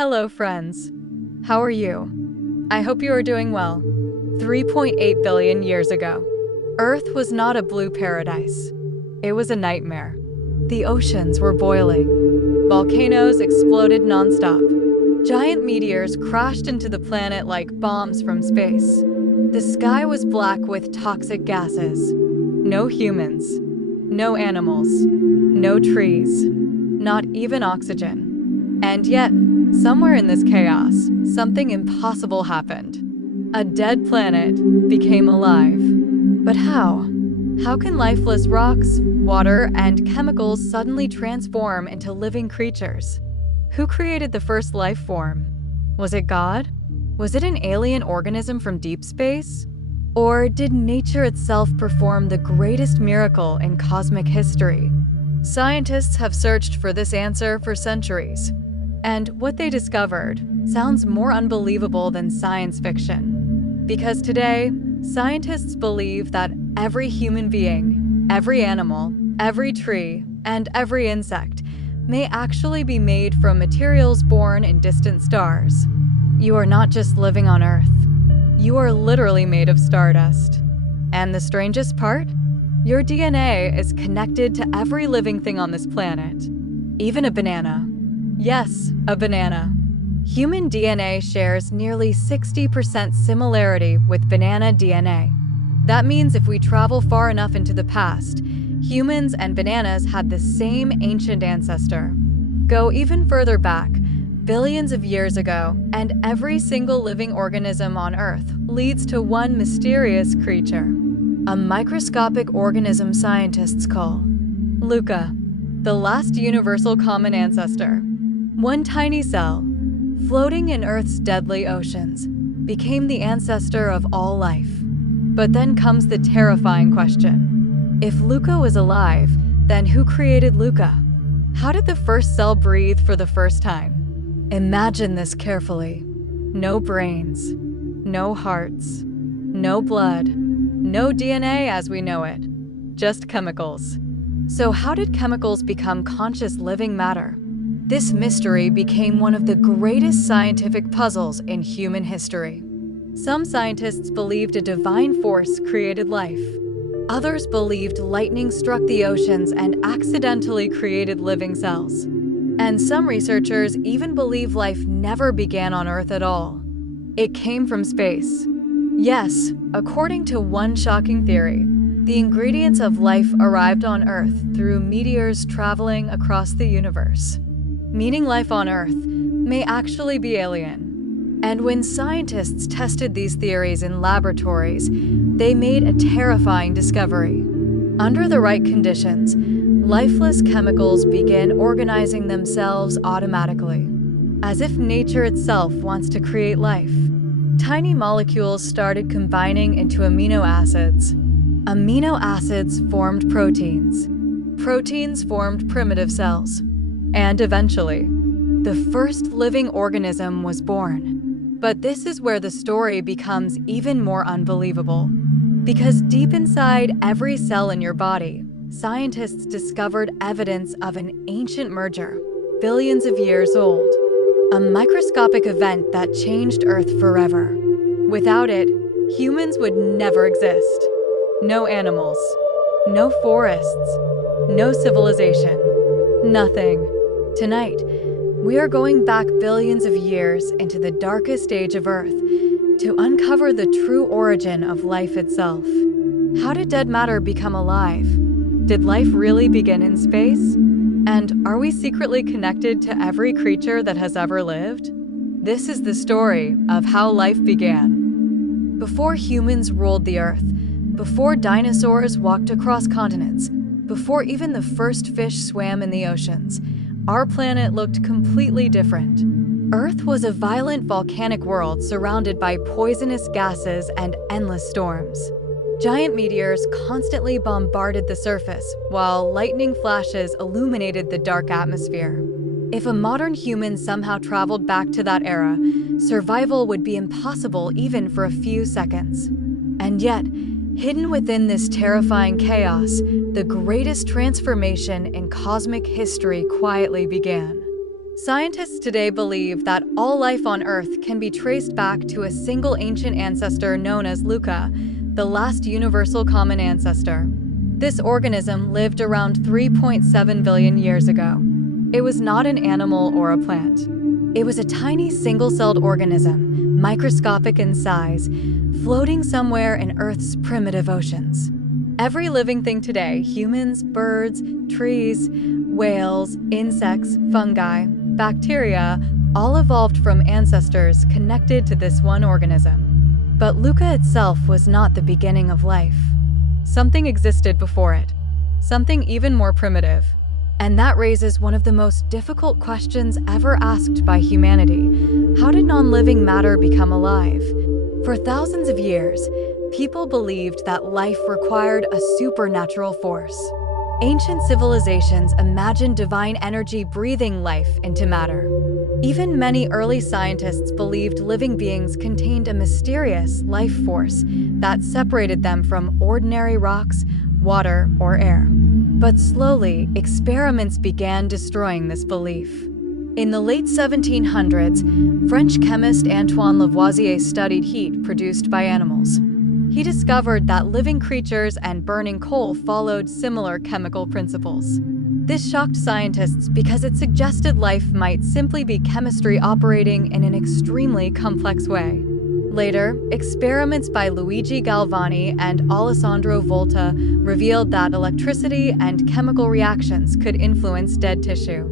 Hello, friends. How are you? I hope you are doing well. 3.8 billion years ago, Earth was not a blue paradise. It was a nightmare. The oceans were boiling. Volcanoes exploded nonstop. Giant meteors crashed into the planet like bombs from space. The sky was black with toxic gases. No humans. No animals. No trees. Not even oxygen. And yet, somewhere in this chaos, something impossible happened. A dead planet became alive. But how? How can lifeless rocks, water, and chemicals suddenly transform into living creatures? Who created the first life form? Was it God? Was it an alien organism from deep space? Or did nature itself perform the greatest miracle in cosmic history? Scientists have searched for this answer for centuries. And what they discovered sounds more unbelievable than science fiction. Because today, scientists believe that every human being, every animal, every tree, and every insect may actually be made from materials born in distant stars. You are not just living on Earth. You are literally made of stardust. And the strangest part? Your DNA is connected to every living thing on this planet. Even a banana. Yes, a banana. Human DNA shares nearly 60% similarity with banana DNA. That means if we travel far enough into the past, humans and bananas had the same ancient ancestor. Go even further back, billions of years ago, and every single living organism on Earth leads to one mysterious creature. A microscopic organism scientists call LUCA, the last universal common ancestor. One tiny cell, floating in Earth's deadly oceans, became the ancestor of all life. But then comes the terrifying question. If LUCA was alive, then who created LUCA? How did the first cell breathe for the first time? Imagine this carefully. No brains, no hearts, no blood, no DNA as we know it, just chemicals. So how did chemicals become conscious living matter? This mystery became one of the greatest scientific puzzles in human history. Some scientists believed a divine force created life. Others believed lightning struck the oceans and accidentally created living cells. And some researchers even believe life never began on Earth at all. It came from space. Yes, according to one shocking theory, the ingredients of life arrived on Earth through meteors traveling across the universe. Meaning life on Earth may actually be alien. And when scientists tested these theories in laboratories, they made a terrifying discovery. Under the right conditions, lifeless chemicals begin organizing themselves automatically, as if nature itself wants to create life. Tiny molecules started combining into amino acids. Amino acids formed proteins. Proteins formed primitive cells. And eventually, the first living organism was born. But this is where the story becomes even more unbelievable. Because deep inside every cell in your body, scientists discovered evidence of an ancient merger, billions of years old. A microscopic event that changed Earth forever. Without it, humans would never exist. No animals, no forests, no civilization, nothing. Tonight, we are going back billions of years into the darkest age of Earth to uncover the true origin of life itself. How did dead matter become alive? Did life really begin in space? And are we secretly connected to every creature that has ever lived? This is the story of how life began. Before humans ruled the Earth, before dinosaurs walked across continents, before even the first fish swam in the oceans, our planet looked completely different. Earth was a violent volcanic world surrounded by poisonous gases and endless storms. Giant meteors constantly bombarded the surface, while lightning flashes illuminated the dark atmosphere. If a modern human somehow traveled back to that era, survival would be impossible even for a few seconds. And yet, hidden within this terrifying chaos, the greatest transformation in cosmic history quietly began. Scientists today believe that all life on Earth can be traced back to a single ancient ancestor known as LUCA, the last universal common ancestor. This organism lived around 3.7 billion years ago. It was not an animal or a plant. It was a tiny single-celled organism, microscopic in size, floating somewhere in Earth's primitive oceans. Every living thing today, humans, birds, trees, whales, insects, fungi, bacteria, all evolved from ancestors connected to this one organism. But LUCA itself was not the beginning of life. Something existed before it, something even more primitive. And that raises one of the most difficult questions ever asked by humanity. How did non-living matter become alive? For thousands of years, people believed that life required a supernatural force. Ancient civilizations imagined divine energy breathing life into matter. Even many early scientists believed living beings contained a mysterious life force that separated them from ordinary rocks, water, or air. But slowly, experiments began destroying this belief. In the late 1700s, French chemist Antoine Lavoisier studied heat produced by animals. He discovered that living creatures and burning coal followed similar chemical principles. This shocked scientists because it suggested life might simply be chemistry operating in an extremely complex way. Later, experiments by Luigi Galvani and Alessandro Volta revealed that electricity and chemical reactions could influence dead tissue.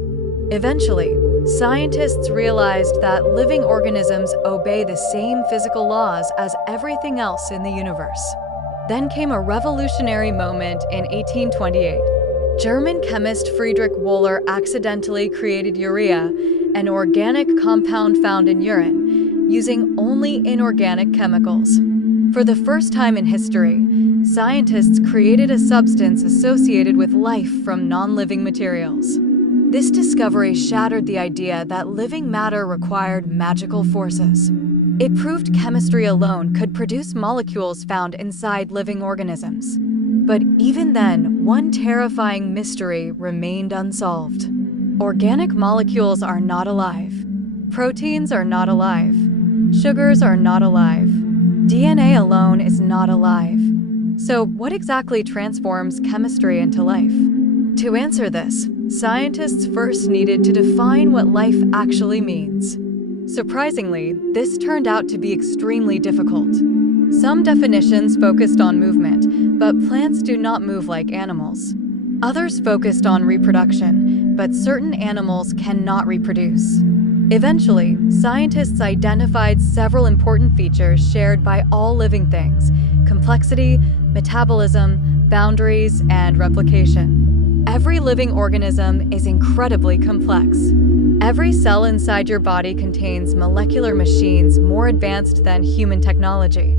Eventually, scientists realized that living organisms obey the same physical laws as everything else in the universe. Then came a revolutionary moment in 1828. German chemist Friedrich Wöhler accidentally created urea, an organic compound found in urine, using only inorganic chemicals. For the first time in history, scientists created a substance associated with life from non-living materials. This discovery shattered the idea that living matter required magical forces. It proved chemistry alone could produce molecules found inside living organisms. But even then, one terrifying mystery remained unsolved. Organic molecules are not alive. Proteins are not alive. Sugars are not alive. DNA alone is not alive. So what exactly transforms chemistry into life? To answer this, scientists first needed to define what life actually means. Surprisingly, this turned out to be extremely difficult. Some definitions focused on movement, but plants do not move like animals. Others focused on reproduction, but certain animals cannot reproduce. Eventually, scientists identified several important features shared by all living things: complexity, metabolism, boundaries, and replication. Every living organism is incredibly complex. Every cell inside your body contains molecular machines more advanced than human technology.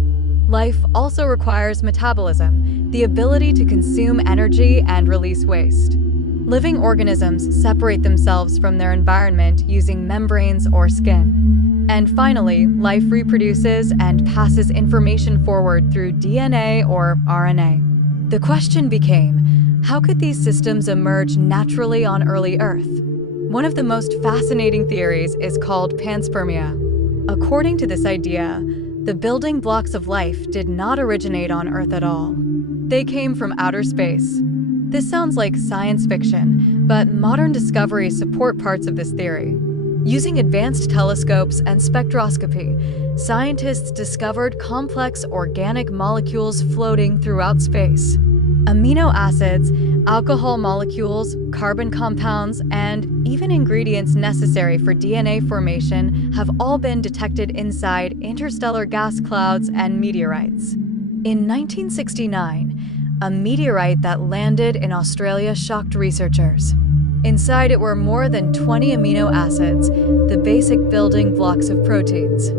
Life also requires metabolism, the ability to consume energy and release waste. Living organisms separate themselves from their environment using membranes or skin. And finally, life reproduces and passes information forward through DNA or RNA. The question became, how could these systems emerge naturally on early Earth? One of the most fascinating theories is called panspermia. According to this idea, the building blocks of life did not originate on Earth at all. They came from outer space. This sounds like science fiction, but modern discoveries support parts of this theory. Using advanced telescopes and spectroscopy, scientists discovered complex organic molecules floating throughout space. Amino acids, alcohol molecules, carbon compounds, and even ingredients necessary for DNA formation have all been detected inside interstellar gas clouds and meteorites. In 1969, a meteorite that landed in Australia shocked researchers. Inside it were more than 20 amino acids, the basic building blocks of proteins.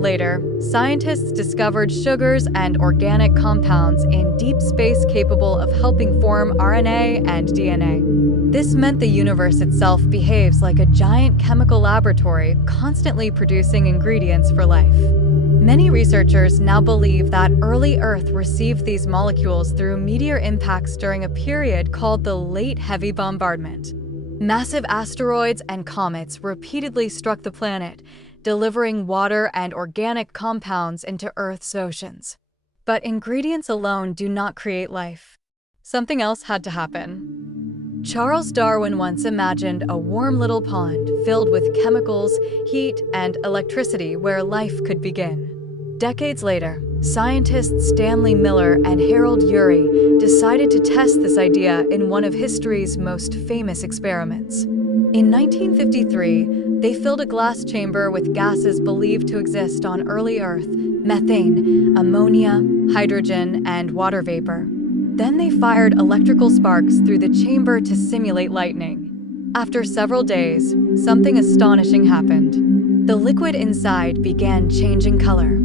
Later, scientists discovered sugars and organic compounds in deep space capable of helping form RNA and DNA. This meant the universe itself behaves like a giant chemical laboratory, constantly producing ingredients for life. Many researchers now believe that early Earth received these molecules through meteor impacts during a period called the Late Heavy Bombardment. Massive asteroids and comets repeatedly struck the planet, delivering water and organic compounds into Earth's oceans. But ingredients alone do not create life. Something else had to happen. Charles Darwin once imagined a warm little pond filled with chemicals, heat, and electricity where life could begin. Decades later, scientists Stanley Miller and Harold-Urey decided to test this idea in one of history's most famous experiments. In 1953, they filled a glass chamber with gases believed to exist on early Earth: methane, ammonia, hydrogen, and water vapor. Then they fired electrical sparks through the chamber to simulate lightning. After several days, something astonishing happened. The liquid inside began changing color.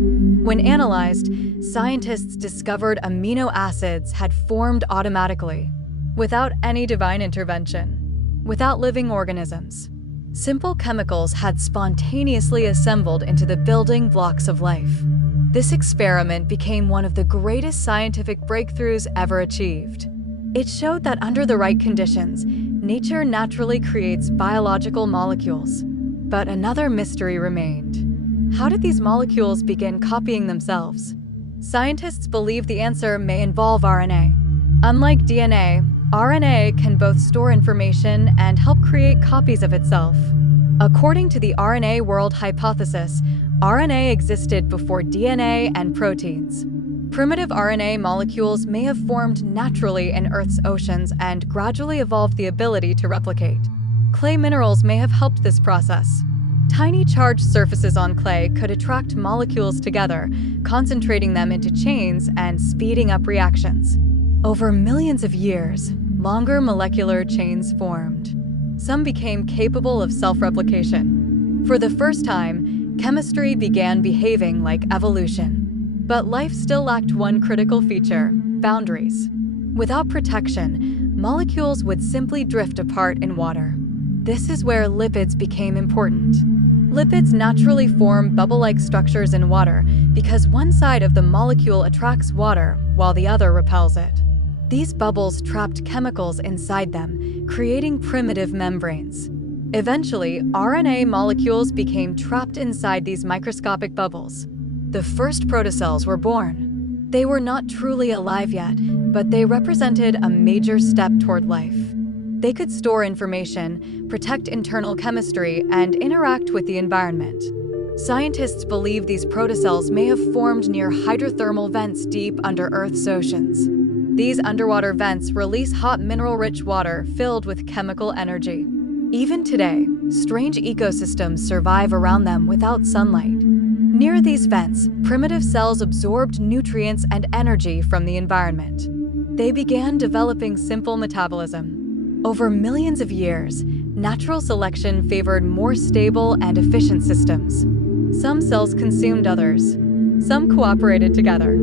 When analyzed, scientists discovered amino acids had formed automatically, without any divine intervention, without living organisms. Simple chemicals had spontaneously assembled into the building blocks of life. This experiment became one of the greatest scientific breakthroughs ever achieved. It showed that under the right conditions, nature naturally creates biological molecules. But another mystery remained. How did these molecules begin copying themselves? Scientists believe the answer may involve RNA. Unlike DNA, RNA can both store information and help create copies of itself. According to the RNA World Hypothesis, RNA existed before DNA and proteins. Primitive RNA molecules may have formed naturally in Earth's oceans and gradually evolved the ability to replicate. Clay minerals may have helped this process. Tiny charged surfaces on clay could attract molecules together, concentrating them into chains and speeding up reactions. Over millions of years, longer molecular chains formed. Some became capable of self-replication. For the first time, chemistry began behaving like evolution. But life still lacked one critical feature: boundaries. Without protection, molecules would simply drift apart in water. This is where lipids became important. Lipids naturally form bubble-like structures in water because one side of the molecule attracts water while the other repels it. These bubbles trapped chemicals inside them, creating primitive membranes. Eventually, RNA molecules became trapped inside these microscopic bubbles. The first protocells were born. They were not truly alive yet, but they represented a major step toward life. They could store information, protect internal chemistry, and interact with the environment. Scientists believe these protocells may have formed near hydrothermal vents deep under Earth's oceans. These underwater vents release hot mineral-rich water filled with chemical energy. Even today, strange ecosystems survive around them without sunlight. Near these vents, primitive cells absorbed nutrients and energy from the environment. They began developing simple metabolism. Over millions of years, natural selection favored more stable and efficient systems. Some cells consumed others. Some cooperated together.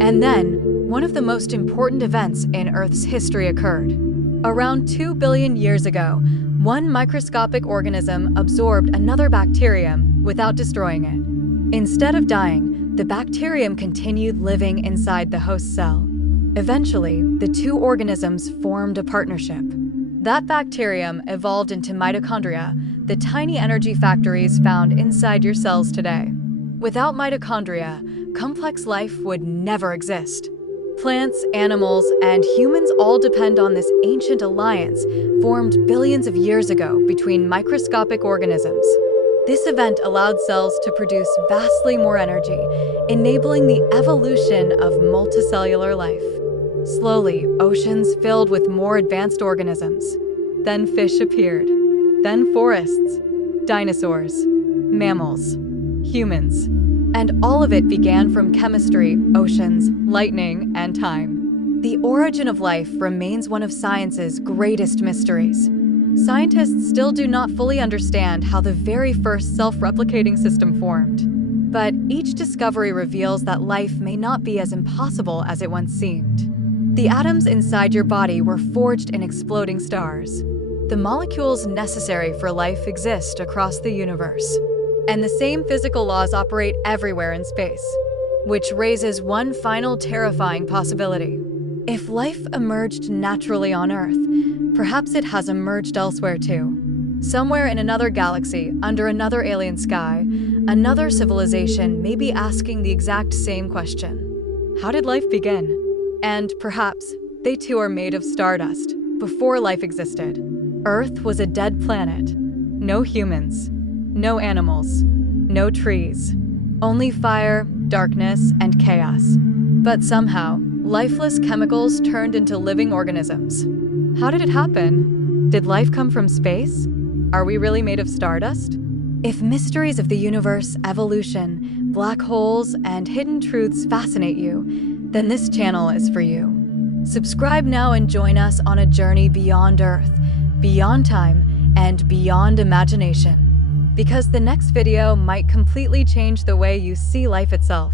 And then, one of the most important events in Earth's history occurred. Around 2 billion years ago, one microscopic organism absorbed another bacterium without destroying it. Instead of dying, the bacterium continued living inside the host cell. Eventually, the two organisms formed a partnership. That bacterium evolved into mitochondria, the tiny energy factories found inside your cells today. Without mitochondria, complex life would never exist. Plants, animals, and humans all depend on this ancient alliance formed billions of years ago between microscopic organisms. This event allowed cells to produce vastly more energy, enabling the evolution of multicellular life. Slowly, oceans filled with more advanced organisms. Then fish appeared. Then forests, dinosaurs, mammals, humans. And all of it began from chemistry, oceans, lightning, and time. The origin of life remains one of science's greatest mysteries. Scientists still do not fully understand how the very first self-replicating system formed. But each discovery reveals that life may not be as impossible as it once seemed. The atoms inside your body were forged in exploding stars. The molecules necessary for life exist across the universe. And the same physical laws operate everywhere in space. Which raises one final terrifying possibility. If life emerged naturally on Earth, Perhaps it has emerged elsewhere too. Somewhere in another galaxy, under another alien sky, another civilization may be asking the exact same question. How did life begin? And perhaps they too are made of stardust, before life existed. Earth was a dead planet. No humans, no animals, no trees. Only fire, darkness, and chaos. But somehow, lifeless chemicals turned into living organisms. How did it happen? Did life come from space? Are we really made of stardust? If mysteries of the universe, evolution, black holes, and hidden truths fascinate you, then this channel is for you. Subscribe now and join us on a journey beyond Earth, beyond time, and beyond imagination. Because the next video might completely change the way you see life itself.